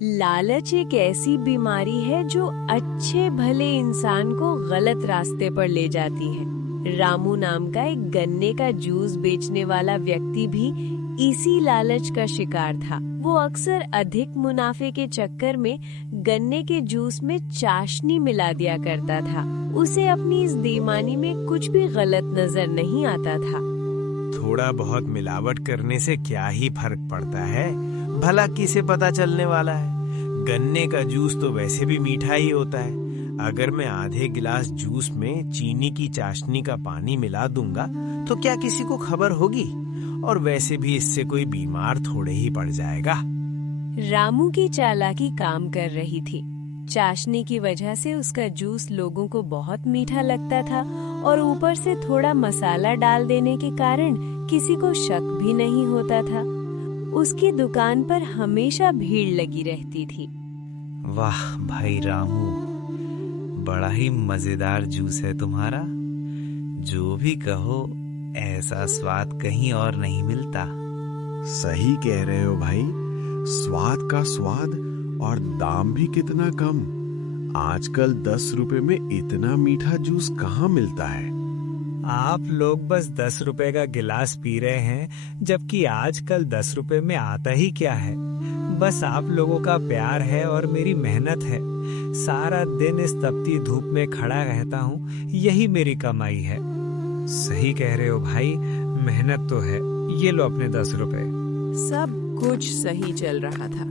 लालच एक ऐसी बीमारी है जो अच्छे भले इंसान को गलत रास्ते पर ले जाती है। रामू नाम का एक गन्ने का जूस बेचने वाला व्यक्ति भी इसी लालच का शिकार था। वो अक्सर अधिक मुनाफे के चक्कर में गन्ने के जूस में चाशनी मिला दिया करता था। उसे अपनी इस बेईमानी में कुछ भी गलत नजर नहीं आता था। थोड़ा बहुत मिलावट करने से क्या ही फर्क पड़ता है, भला किसे पता चलने वाला है। गन्ने का जूस तो वैसे भी मीठा ही होता है। अगर मैं आधे गिलास जूस में चीनी की चाशनी का पानी मिला दूंगा तो क्या किसी को खबर होगी? और वैसे भी इससे कोई बीमार थोड़े ही पड़ जाएगा। रामू की चालाकी काम कर रही थी। चाशनी की वजह से उसका जूस लोगों को बहुत मीठा लगता था और ऊपर से थोड़ा मसाला डाल देने के कारण किसी को शक भी नहीं होता था। उसकी दुकान पर हमेशा भीड़ लगी रहती थी। वाह भाई रामू, बड़ा ही मजेदार जूस है तुम्हारा। जो भी कहो, ऐसा स्वाद कहीं और नहीं मिलता। सही कह रहे हो भाई, स्वाद का स्वाद और दाम भी कितना कम। आजकल 10 रुपए में इतना मीठा जूस कहाँ मिलता है। आप लोग बस 10 रुपए का गिलास पी रहे हैं, जबकि आजकल 10 रुपए में आता ही क्या है। बस आप लोगों का प्यार है और मेरी मेहनत है। सारा दिन इस तपती धूप में खड़ा रहता हूँ, यही मेरी कमाई है। सही कह रहे हो भाई, मेहनत तो है। ये लो अपने 10 रुपए। सब कुछ सही चल रहा था।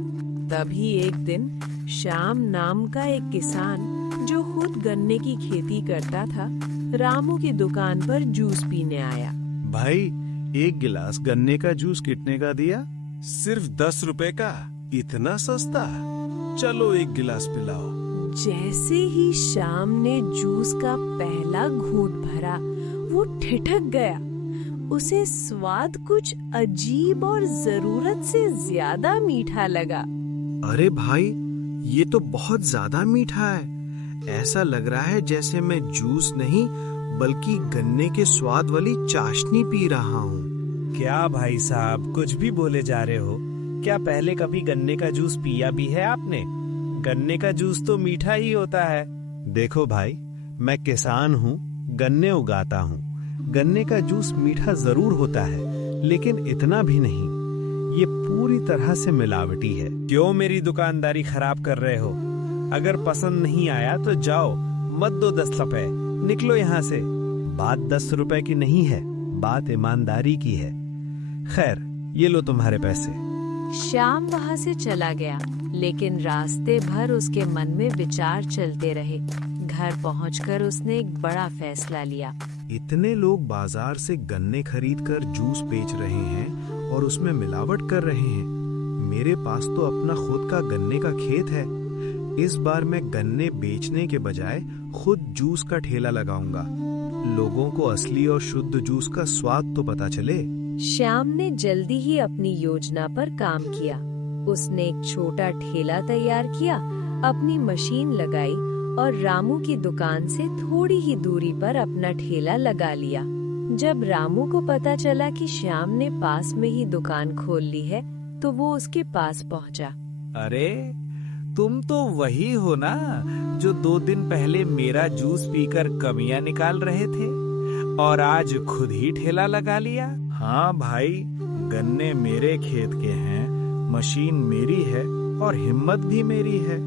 तभी एक दिन श्याम नाम का एक किसान जो खुद गन्ने की खेती करता था, रामू की दुकान पर जूस पीने आया। भाई, एक गिलास गन्ने का जूस कितने का दिया? सिर्फ 10 रुपए का। इतना सस्ता? चलो एक गिलास पिलाओ। जैसे ही श्याम ने जूस का पहला घूंट भरा, वो ठिठक गया। उसे स्वाद कुछ अजीब और जरूरत से ज्यादा मीठा लगा। अरे भाई, ये तो बहुत ज्यादा मीठा है। ऐसा लग रहा है जैसे मैं जूस नहीं बल्कि गन्ने के स्वाद वाली चाशनी पी रहा हूँ। क्या भाई साहब, कुछ भी बोले जा रहे हो? क्या पहले कभी गन्ने का जूस पिया भी है आपने? गन्ने का जूस तो मीठा ही होता है। देखो भाई, मैं किसान हूँ, गन्ने उगाता हूँ। गन्ने का जूस मीठा जरूर होता है, लेकिन इतना भी नहीं। ये पूरी तरह से मिलावटी है। क्यों मेरी दुकानदारी खराब कर रहे हो? अगर पसंद नहीं आया तो जाओ, मत दो 10 रुपए, निकलो यहाँ से। बात 10 रुपए की नहीं है, बात ईमानदारी की है। खैर, ये लो तुम्हारे पैसे। श्याम वहाँ से चला गया, लेकिन रास्ते भर उसके मन में विचार चलते रहे। घर पहुंचकर उसने एक बड़ा फैसला लिया। इतने लोग बाजार से गन्ने खरीदकर जूस बेच रहे हैं और उसमें मिलावट कर रहे हैं। मेरे पास तो अपना खुद का गन्ने का खेत है। इस बार मैं गन्ने बेचने के बजाय खुद जूस का ठेला लगाऊंगा। लोगों को असली और शुद्ध जूस का स्वाद तो पता चले। श्याम ने जल्दी ही अपनी योजना पर काम किया। उसने एक छोटा ठेला तैयार किया, अपनी मशीन लगाई और रामू की दुकान से थोड़ी ही दूरी पर अपना ठेला लगा लिया। जब रामू को पता चला कि श्याम ने पास में ही दुकान खोल ली है, तो वो उसके पास पहुंचा। अरे, तुम तो वही हो ना जो 2 दिन पहले मेरा जूस पीकर कमियां निकाल रहे थे और आज खुद ही ठेला लगा लिया? हाँ भाई, गन्ने मेरे खेत के हैं, मशीन मेरी है और हिम्मत भी मेरी है।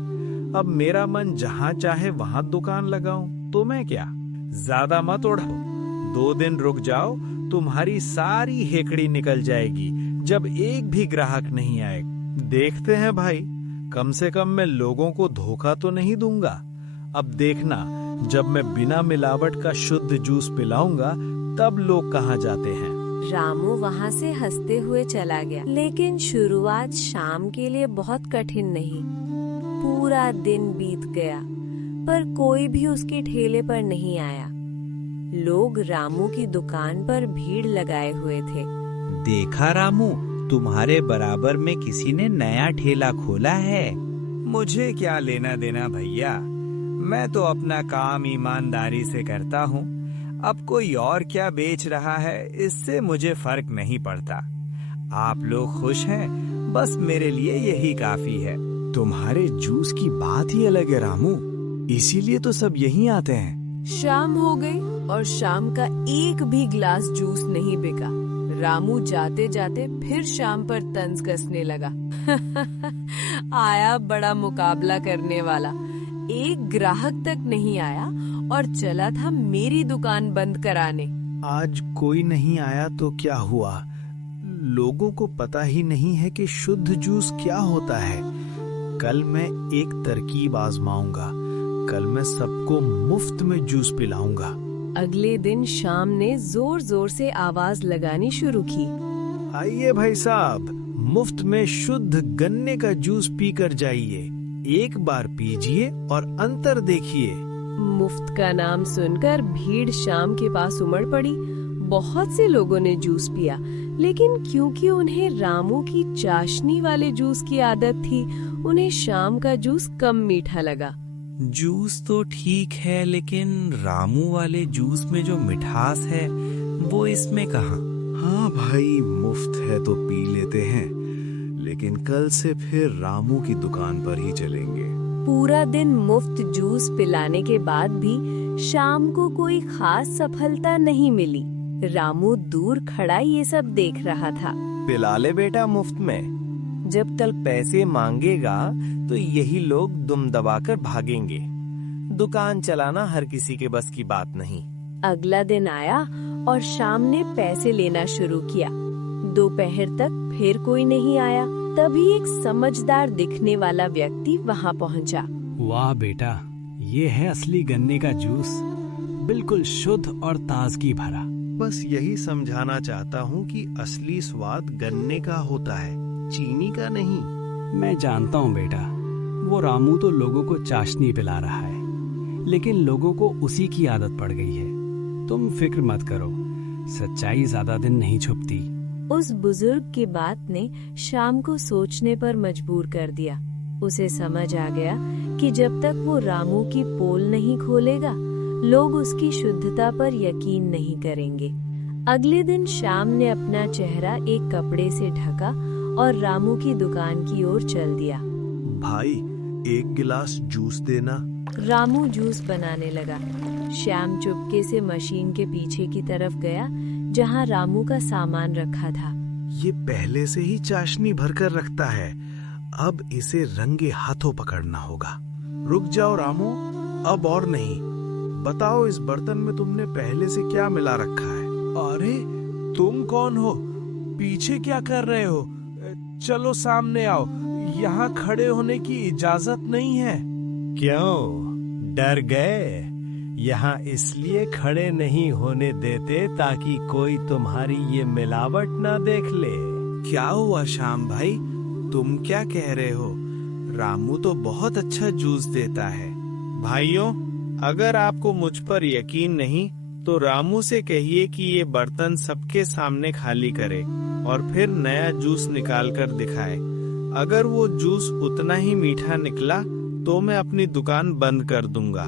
अब मेरा मन जहाँ चाहे वहाँ दुकान लगाऊं, तो मैं क्या? ज्यादा मत ओढ़ो, 2 दिन रुक जाओ, तुम्हारी सारी हेकड़ी निकल जाएगी जब एक भी ग्राहक नहीं आएगा। देखते हैं भाई, कम से कम मैं लोगों को धोखा तो नहीं दूंगा। अब देखना, जब मैं बिना मिलावट का शुद्ध जूस पिलाऊंगा, तब लोग कहाँ जाते हैं। रामू वहाँ से हंसते हुए चला गया, लेकिन शुरुआत शाम के लिए बहुत कठिन नहीं। पूरा दिन बीत गया, पर कोई भी उसके ठेले पर नहीं आया। लोग रामू की दुकान पर भीड़ लगाए हुए थे। देखा रामू, तुम्हारे बराबर में किसी ने नया ठेला खोला है। मुझे क्या लेना देना भैया, मैं तो अपना काम ईमानदारी से करता हूँ। अब कोई और क्या बेच रहा है, इससे मुझे फर्क नहीं पड़ता। आप लोग खुश हैं, बस मेरे लिए यही काफी है। तुम्हारे जूस की बात ही अलग है रामू, इसीलिए तो सब यहीं आते हैं। शाम हो गई और शाम का एक भी ग्लास जूस नहीं बिका। रामू जाते जाते फिर शाम पर तंज कसने लगा। आया बड़ा मुकाबला करने वाला, एक ग्राहक तक नहीं आया और चला था मेरी दुकान बंद कराने। आज कोई नहीं आया तो क्या हुआ? लोगों को पता ही नहीं है कि शुद्ध जूस क्या होता है। कल मैं एक तरकीब आजमाऊंगा। कल मैं सबको मुफ्त में जूस पिलाऊंगा। अगले दिन शाम ने जोर जोर से आवाज लगानी शुरू की। आइए भाई साहब, मुफ्त में शुद्ध गन्ने का जूस पीकर जाइए। एक बार पीजिए और अंतर देखिए। मुफ्त का नाम सुनकर भीड़ शाम के पास उमड़ पड़ी। बहुत से लोगों ने जूस पिया, लेकिन क्योंकि उन्हें रामू की चाशनी वाले जूस की आदत थी, उन्हें शाम का जूस कम मीठा लगा। जूस तो ठीक है, लेकिन रामू वाले जूस में जो मिठास है वो इसमें कहाँ? हाँ भाई, मुफ्त है तो पी लेते हैं, लेकिन कल से फिर रामू की दुकान पर ही चलेंगे। पूरा दिन मुफ्त जूस पिलाने के बाद भी शाम को कोई खास सफलता नहीं मिली। रामू दूर खड़ा ये सब देख रहा था। पिला ले बेटा मुफ्त में, जब कल पैसे मांगेगा तो यही लोग दुम दबाकर भागेंगे। दुकान चलाना हर किसी के बस की बात नहीं। अगला दिन आया और शाम ने पैसे लेना शुरू किया। दोपहर तक फिर कोई नहीं आया। तभी एक समझदार दिखने वाला व्यक्ति वहाँ पहुँचा। वाह बेटा, ये है असली गन्ने का जूस, बिल्कुल शुद्ध और ताजगी भरा। बस यही समझाना चाहता हूँ कि असली स्वाद गन्ने का होता है, चीनी का नहीं। मैं जानता हूँ बेटा, वो रामू तो लोगों को चाशनी पिला रहा है, लेकिन लोगों को उसी की आदत पड़ गई है। तुम फिक्र मत करो, सच्चाई ज्यादा दिन नहीं छुपती। उस बुजुर्ग की बात ने शाम को सोचने पर मजबूर कर दिया। उसे समझ आ गया कि जब तक वो रामू की पोल नहीं खोलेगा, लोग उसकी शुद्धता पर यकीन नहीं करेंगे। अगले दिन शाम ने अपना चेहरा एक कपड़े से ढका और रामू की दुकान की ओर चल दिया। भाई, एक गिलास जूस देना। रामू जूस बनाने लगा। श्याम चुपके से मशीन के पीछे की तरफ गया, जहाँ रामू का सामान रखा था। ये पहले से ही चाशनी भरकर रखता है, अब इसे रंगे हाथों पकड़ना होगा। रुक जाओ रामू, अब और नहीं। बताओ, इस बर्तन में तुमने पहले से क्या मिला रखा है? अरे, तुम कौन हो? पीछे क्या कर रहे हो? चलो सामने आओ, यहाँ खड़े होने की इजाजत नहीं है। क्यों डर गए? यहाँ इसलिए खड़े नहीं होने देते ताकि कोई तुम्हारी ये मिलावट ना देख ले। क्या हुआ श्याम भाई, तुम क्या कह रहे हो? रामू तो बहुत अच्छा जूस देता है। भाइयों, अगर आपको मुझ पर यकीन नहीं तो रामू से कहिए कि ये बर्तन सबके सामने खाली करे और फिर नया जूस निकाल कर दिखाए। अगर वो जूस उतना ही मीठा निकला तो मैं अपनी दुकान बंद कर दूंगा।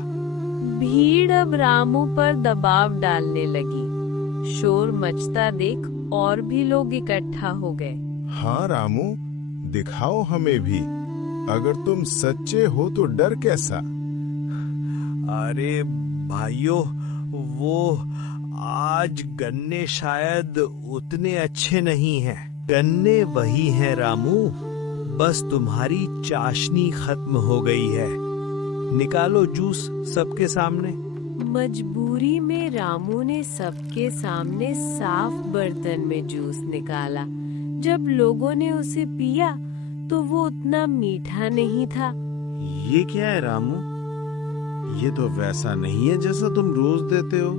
भीड़ अब रामू पर दबाव डालने लगी। शोर मचता देख और भी लोग इकट्ठा हो गए। हाँ रामू, दिखाओ हमें भी। अगर तुम सच्चे हो तो डर कैसा? अरे भाइयों, वो आज गन्ने शायद उतने अच्छे नहीं हैं। गन्ने वही हैं रामू, बस तुम्हारी चाशनी खत्म हो गई है। निकालो जूस सबके सामने। मजबूरी में रामू ने सबके सामने साफ बर्तन में जूस निकाला। जब लोगों ने उसे पिया तो वो उतना मीठा नहीं था। ये क्या है रामू? ये तो वैसा नहीं है जैसा तुम रोज देते हो।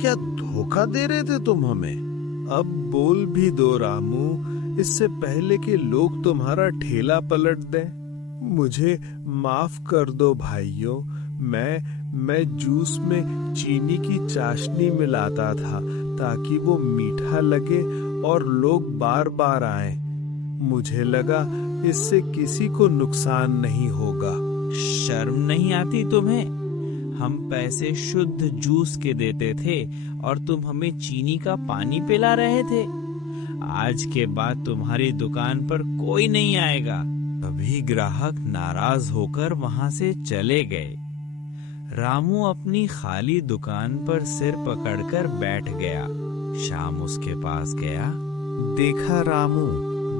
क्या धोखा दे रहे थे तुम हमें? अब बोल भी दो रामू, इससे पहले कि लोग तुम्हारा ठेला पलट दें। मुझे माफ कर दो भाइयों, मैं जूस में चीनी की चाशनी मिलाता था ताकि वो मीठा लगे और लोग बार बार आए। मुझे लगा इससे किसी को नुकसान नहीं होगा। शर्म नहीं आती तुम्हें? हम पैसे शुद्ध जूस के देते थे और तुम हमें चीनी का पानी पिला रहे थे। आज के बाद तुम्हारी दुकान पर कोई नहीं आएगा। तभी ग्राहक नाराज होकर वहां से चले गए। रामू अपनी खाली दुकान पर सिर पकड़कर बैठ गया। श्याम उसके पास गया। देखा रामू,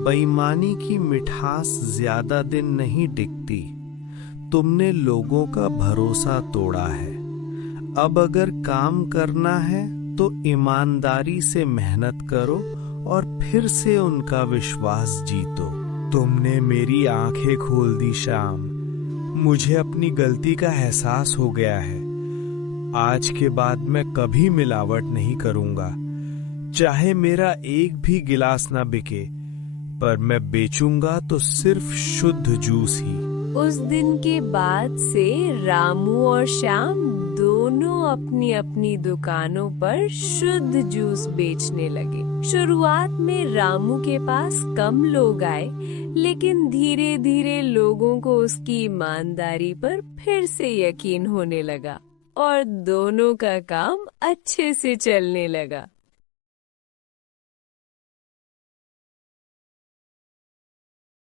बेईमानी की मिठास ज्यादा दिन नहीं टिकती। तुमने लोगों का भरोसा तोड़ा है। अब अगर काम करना है तो ईमानदारी से मेहनत करो और फिर से उनका विश्वास जीतो। तुमने मेरी आंखें खोल दी श्याम। मुझे अपनी गलती का एहसास हो गया है। आज के बाद मैं कभी मिलावट नहीं करूंगा। चाहे मेरा एक भी गिलास ना बिके, पर मैं बेचूंगा तो सिर्फ शुद्ध जूस ही। उस दिन के बाद से रामू और श्याम दोनों अपनी अपनी दुकानों पर शुद्ध जूस बेचने लगे। शुरुआत में रामू के पास कम लोग आए, लेकिन धीरे धीरे लोगों को उसकी ईमानदारी पर फिर से यकीन होने लगा और दोनों का काम अच्छे से चलने लगा।